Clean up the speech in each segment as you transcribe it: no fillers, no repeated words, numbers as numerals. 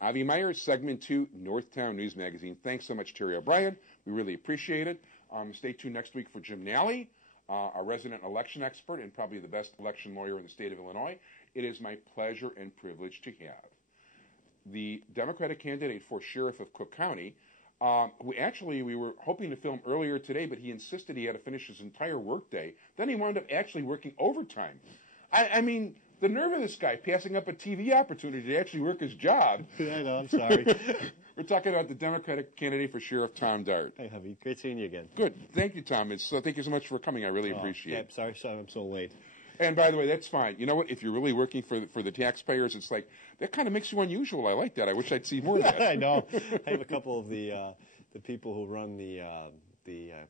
Avi Meyers, Segment 2, Northtown News Magazine. Thanks so much, Terry O'Brien. We really appreciate it. Stay tuned next week for Jim Nally, our resident election expert and probably the best election lawyer in the state of Illinois. It is my pleasure and privilege to have the Democratic candidate for sheriff of Cook County, we were hoping to film earlier today, but he insisted he had to finish his entire workday. Then he wound up actually working overtime. I mean, the nerve of this guy passing up a TV opportunity to actually work his job. I know, I'm sorry. We're talking about the Democratic candidate for sheriff, Tom Dart. Hey, Javi. Great seeing you again. Good. Thank you, Tom. Thank you so much for coming. I really appreciate it. Sorry I'm so late. And by the way, that's fine. You know what? If you're really working for the taxpayers, it's like, that kind of makes you unusual. I like that. I wish I'd see more of that. I know. I have a couple of the people who run the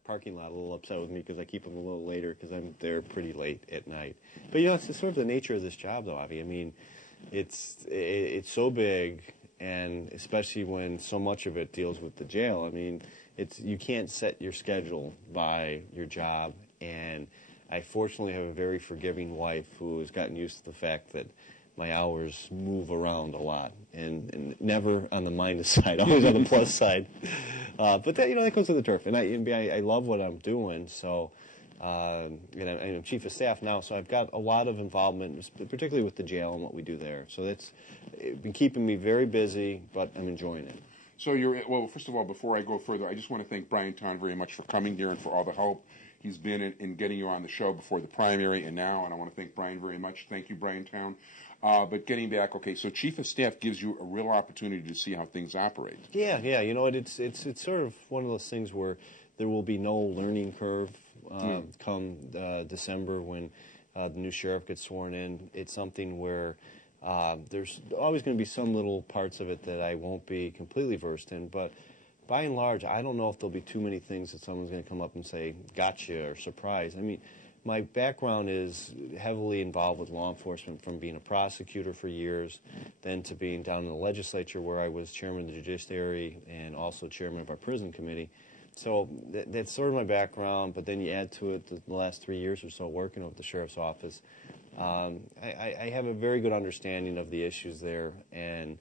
parking lot a little upset with me because I keep them a little later because I'm there pretty late at night. But, you know, it's sort of the nature of this job, though, Avi. I mean, it's so big, and especially when so much of it deals with the jail. I mean, you can't set your schedule by your job, and I fortunately have a very forgiving wife who has gotten used to the fact that my hours move around a lot, and never on the minus side, always on the plus side. But that, you know, that goes to the turf, and I love what I'm doing. So, and I'm chief of staff now, so I've got a lot of involvement, particularly with the jail and what we do there. So it's been keeping me very busy, but I'm enjoying it. So first of all, before I go further, I just want to thank Brian Town very much for coming here and for all the help he's been in getting you on the show before the primary and now, and I want to thank Brian very much. Thank you, Brian Town. But getting back, okay, so Chief of Staff gives you a real opportunity to see how things operate. Yeah, you know, it's sort of one of those things where there will be no learning curve come December when the new sheriff gets sworn in. It's something where there's always going to be some little parts of it that I won't be completely versed in, but by and large, I don't know if there'll be too many things that someone's going to come up and say, gotcha, or surprise. I mean, my background is heavily involved with law enforcement, from being a prosecutor for years, then to being down in the legislature where I was chairman of the judiciary and also chairman of our prison committee. So that's sort of my background, but then you add to it the last 3 years or so working with the sheriff's office. I have a very good understanding of the issues there, and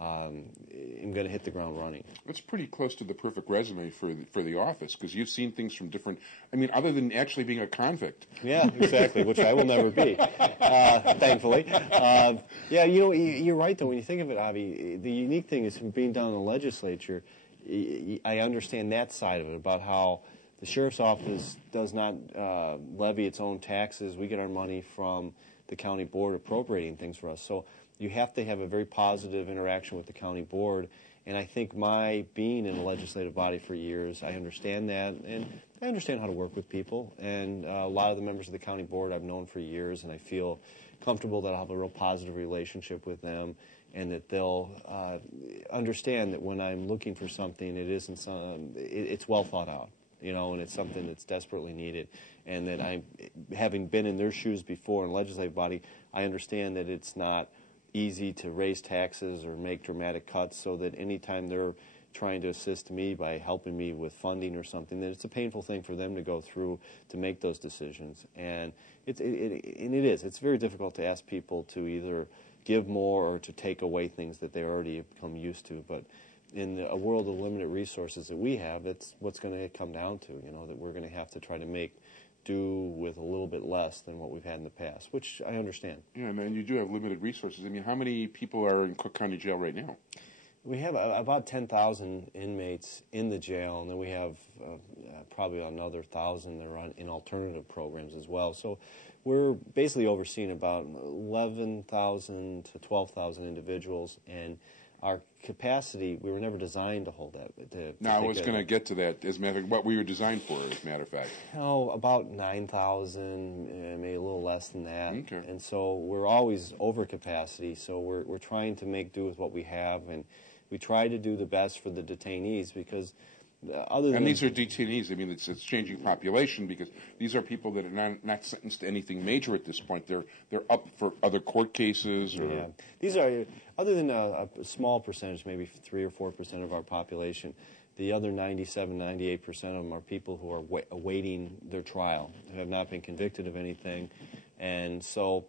I'm going to hit the ground running. That's pretty close to the perfect resume for the office, because you've seen things from different, I mean, other than actually being a convict. Yeah, exactly, which I will never be, thankfully. Yeah, you know, you're right, though, when you think of it, Avi, the unique thing is from being down in the legislature, I understand that side of it, about how the sheriff's office does not levy its own taxes. We get our money from the county board appropriating things for us. So you have to have a very positive interaction with the county board, and I think my being in the legislative body for years, I understand that, and I understand how to work with people, and a lot of the members of the county board I've known for years, and I feel comfortable that I'll have a real positive relationship with them, and that they'll understand that when I'm looking for something, it's well thought out, you know, and it's something that's desperately needed, and that having been in their shoes before in the legislative body, I understand that it's not easy to raise taxes or make dramatic cuts, so that anytime they're trying to assist me by helping me with funding or something, that it's a painful thing for them to go through to make those decisions. And it's very difficult to ask people to either give more or to take away things that they already have become used to. But in a world of limited resources that we have, that's what's going to come down to, you know, that we're going to have to try to make do with a little bit less than what we've had in the past, which I understand. Yeah, man, you do have limited resources. I mean, how many people are in Cook County Jail right now? We have about 10,000 inmates in the jail, and then we have probably another 1,000 that are in alternative programs as well. So we're basically overseeing about 11,000 to 12,000 individuals, and our capacity, we were never designed to hold that. I was going to get to that, as a matter of fact, what we were designed for, as a matter of fact. Oh, about 9,000, maybe a little less than that. Okay. And so we're always over capacity, so we're trying to make do with what we have, and we try to do the best for the detainees, because and these are detainees. I mean, it's changing population, because these are people that are not sentenced to anything major at this point. They're up for other court cases. Or... Yeah, these are, other than a small percentage, maybe 3 or 4% of our population. The other 97, 98% of them are people who are awaiting their trial, who have not been convicted of anything, and so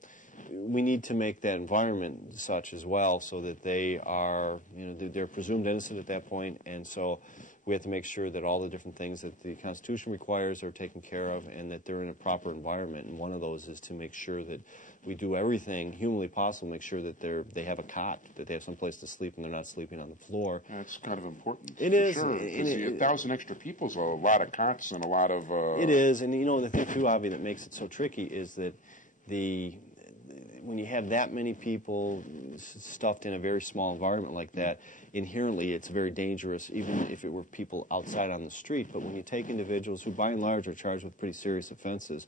we need to make that environment such as well, so that they are, they're presumed innocent at that point, and so we have to make sure that all the different things that the Constitution requires are taken care of, and that they're in a proper environment. And one of those is to make sure that we do everything humanly possible, make sure that they have a cot, that they have some place to sleep, and they're not sleeping on the floor. That's kind of important. It is. Sure. 1,000 extra people is a lot of cots and a lot of... It is, and the thing too, Avi, that makes it so tricky is that when you have that many people stuffed in a very small environment like that, inherently it's very dangerous, even if it were people outside on the street. But when you take individuals who, by and large, are charged with pretty serious offenses,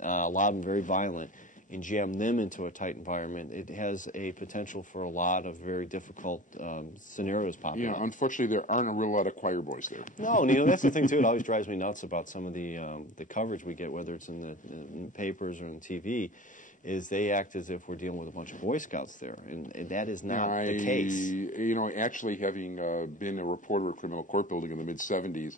a lot of them very violent, and jam them into a tight environment, it has a potential for a lot of very difficult scenarios popping up. Yeah, unfortunately, there aren't a real lot of choir boys there. No, that's the thing, too. It always drives me nuts about some of the coverage we get, whether it's in the papers or on TV, is they act as if we're dealing with a bunch of Boy Scouts there, and that is not the case. Actually, having been a reporter at Criminal Court Building in the mid-'70s,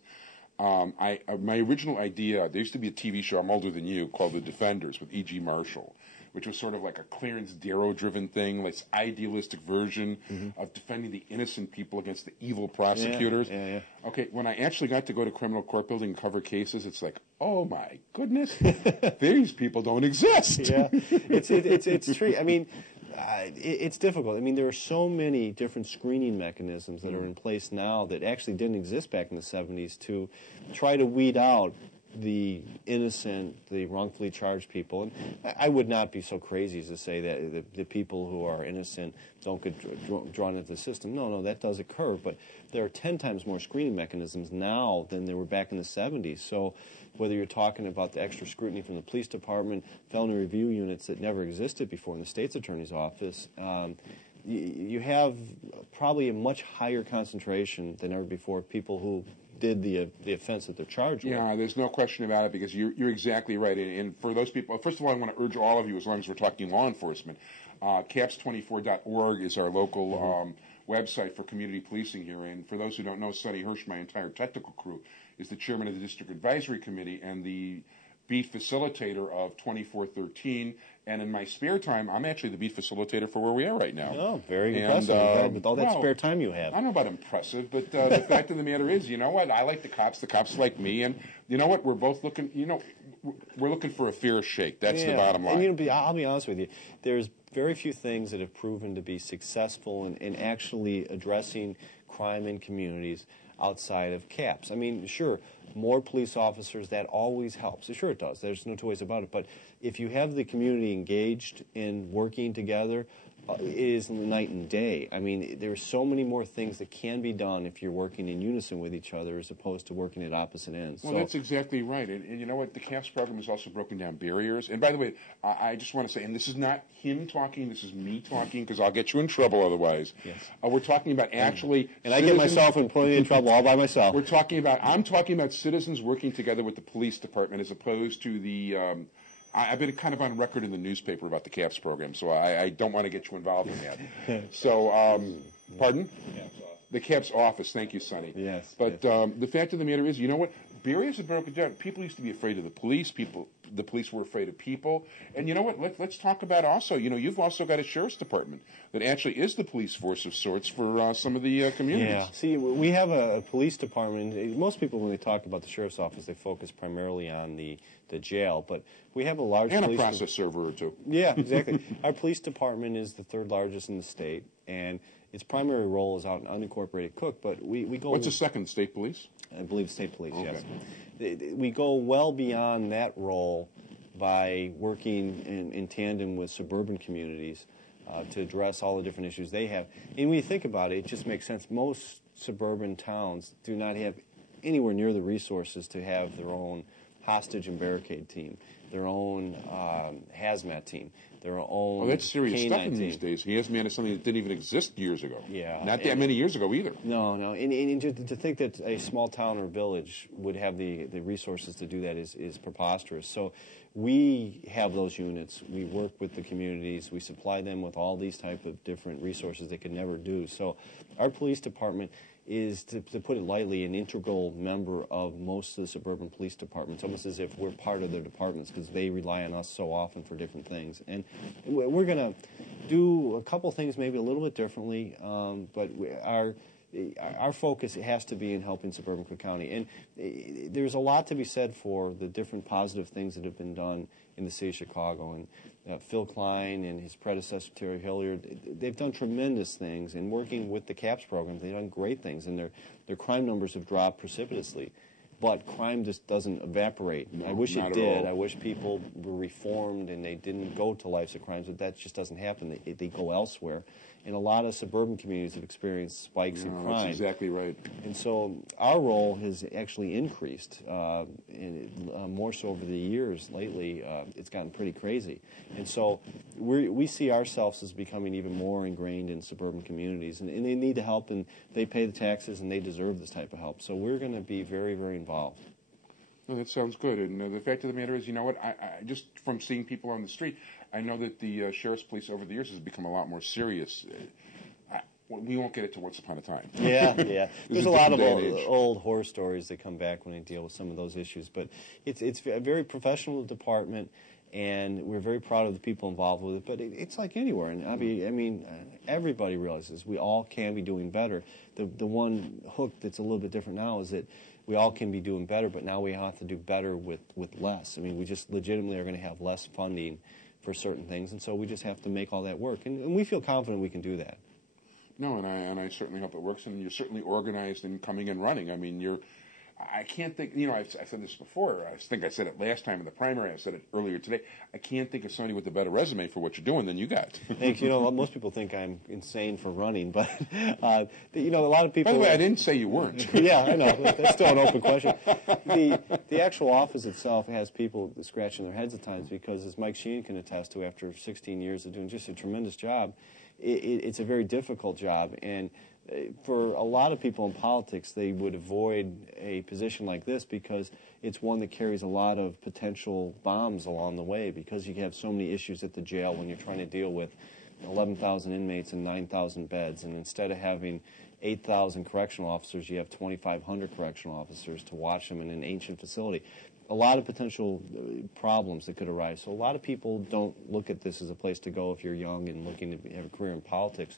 my original idea, there used to be a TV show, I'm older than you, called The Defenders with E.G. Marshall, which was sort of like a Clarence Darrow-driven thing, like this idealistic version of defending the innocent people against the evil prosecutors. Yeah. Okay, when I actually got to go to Criminal Court Building and cover cases, it's like, oh my goodness, these people don't exist. Yeah, it's true. I mean, it's difficult. I mean, there are so many different screening mechanisms that are in place now that actually didn't exist back in the 70s to try to weed out the innocent, the wrongfully charged people. And I would not be so crazy as to say that the people who are innocent don't get drawn into the system. No, that does occur. But there are 10 times more screening mechanisms now than there were back in the 70s. So whether you're talking about the extra scrutiny from the police department, felony review units that never existed before in the state's attorney's office, you have probably a much higher concentration than ever before of people who did the offense that they're charged with. Yeah, there's no question about it, because you're exactly right. And for those people, first of all, I want to urge all of you, as long as we're talking law enforcement, caps24.org is our local website for community policing here. And for those who don't know, Sonny Hersh, my entire technical crew, is the chairman of the District Advisory Committee and the beat facilitator of 2413. And in my spare time, I'm actually the beat facilitator for where we are right now. Oh, very impressive. With all that spare time you have. I don't know about impressive, but the fact of the matter is, you know what? I like the cops like me. And you know what? We're both looking, we're looking for a fair shake. That's the bottom line. And I'll be honest with you. There's very few things that have proven to be successful in actually addressing crime in communities outside of CAPS. I mean, sure, more police officers, that always helps. Sure it does. There's no two ways about it. But if you have the community engaged in working together, it is night and day. I mean, there's so many more things that can be done if you're working in unison with each other as opposed to working at opposite ends. Well, that's exactly right. And you know what? The CAPS program has also broken down barriers. And by the way, I just want to say, and this is not him talking, this is me talking, because I'll get you in trouble otherwise. Yes. We're talking about actually... And I get myself in plenty of trouble all by myself. I'm talking about citizens working together with the police department as opposed to the... I've been kind of on record in the newspaper about the CAPS program, so I don't want to get you involved in that. So, pardon? The CAPS office. Thank you, Sonny. Yes. But the fact of the matter is, you know what? Barriers have broken down. People used to be afraid of the police. The police were afraid of people. And you know what? Let's talk about also, you've also got a sheriff's department that actually is the police force of sorts for some of the communities. Yeah. See, we have a police department. Most people, when they talk about the sheriff's office, they focus primarily on the jail. But we have a large and police... a process server or two. Yeah, exactly. Our police department is the third largest in the state, and its primary role is out in unincorporated Cook, but we go... What's the second, state police? I believe state police, okay. Yes. We go well beyond that role by working in tandem with suburban communities to address all the different issues they have. And when you think about it, it just makes sense. Most suburban towns do not have anywhere near the resources to have their own hostage and barricade team, their own hazmat team, their own that's serious stuff in team. These days. Hazmat is something that didn't even exist years ago. Yeah. Not that many years ago either. No. And to think that a small town or village would have the resources to do that is preposterous. So we have those units. We work with the communities. We supply them with all these type of different resources they could never do. So our police department is, to put it lightly, an integral member of most of the suburban police departments, almost as if we're part of their departments because they rely on us so often for different things. And we're going to do a couple things maybe a little bit differently, but our focus has to be in helping suburban Cook County. And there's a lot to be said for the different positive things that have been done in the city of Chicago. And Phil Klein and his predecessor, Terry Hilliard, they've done tremendous things. And working with the CAPS program, they've done great things. And their crime numbers have dropped precipitously. But crime just doesn't evaporate. No, I wish it not at did. all. I wish people were reformed and they didn't go to lives of crimes, but that just doesn't happen. They go elsewhere. And a lot of suburban communities have experienced spikes in crime. That's exactly right. And so our role has actually increased, more so over the years. Lately, it's gotten pretty crazy. And so we see ourselves as becoming even more ingrained in suburban communities. And they need the help, and they pay the taxes, and they deserve this type of help. So we're going to be very, very involved. No, that sounds good. And the fact of the matter is, you know what, I just from seeing people on the street, I know that the sheriff's police over the years has become a lot more serious. We won't get it to Once Upon a Time. Yeah. There's a lot of different old horror stories that come back when they deal with some of those issues. But it's a very professional department, and we're very proud of the people involved with it. But it's like anywhere. And I mean, everybody realizes we all can be doing better. The one hook that's a little bit different now is that we all can be doing better, but now we have to do better with less. I mean, we just legitimately are going to have less funding for certain things, and so we just have to make all that work. And we feel confident we can do that. No, and I certainly hope it works. And you're certainly organized and coming and running. I mean, I can't think, I've said this before. I think I said it last time in the primary. I said it earlier today. I can't think of somebody with a better resume for what you're doing than you got. Thanks. Most people think I'm insane for running, but, a lot of people... By the way, I didn't say you weren't. Yeah, I know. That's still an open question. The actual office itself has people scratching their heads at times because, as Mike Sheen can attest to, after 16 years of doing just a tremendous job, it's a very difficult job. And for a lot of people in politics, they would avoid a position like this because it's one that carries a lot of potential bombs along the way, because you have so many issues at the jail when you're trying to deal with 11,000 inmates and 9,000 beds. And instead of having 8,000 correctional officers, you have 2,500 correctional officers to watch them in an ancient facility. A lot of potential problems that could arise. So a lot of people don't look at this as a place to go if you're young and looking to have a career in politics.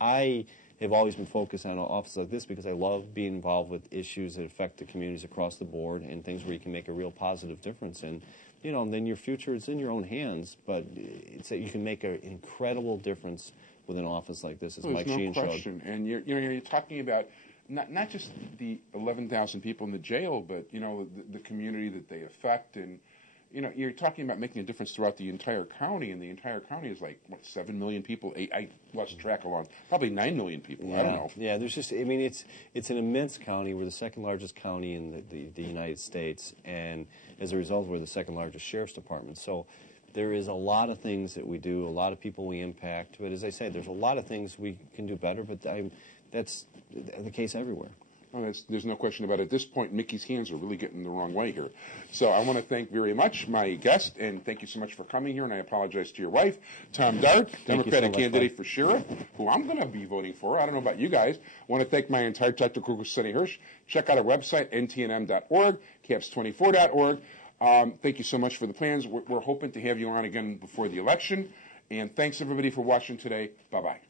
I have always been focused on an office like this because I love being involved with issues that affect the communities across the board and things where you can make a real positive difference. And, then your future is in your own hands, but it's that you can make an incredible difference with an office like this, as Mike Sheen showed. There's no question. And you're talking about not just the 11,000 people in the jail, but, the community that they affect. And, you're talking about making a difference throughout the entire county, and the entire county is like, 7 million people? I lost track along. Probably 9 million people. Yeah. I don't know. Yeah, there's just, it's an immense county. We're the second largest county in the United States, and as a result, we're the second largest sheriff's department. So there is a lot of things that we do, a lot of people we impact. But as I say, there's a lot of things we can do better, but that's the case everywhere. Oh, there's no question about it. At this point, Mickey's hands are really getting the wrong way here. So I want to thank very much my guest, and thank you so much for coming here, and I apologize to your wife, Tom Dart, Democratic candidate for sheriff, who I'm going to be voting for. I don't know about you guys. I want to thank my entire technical crew, Sonny Hersh. Check out our website, ntnm.org, caps24.org. Thank you so much for the plans. We're hoping to have you on again before the election, and thanks, everybody, for watching today. Bye-bye.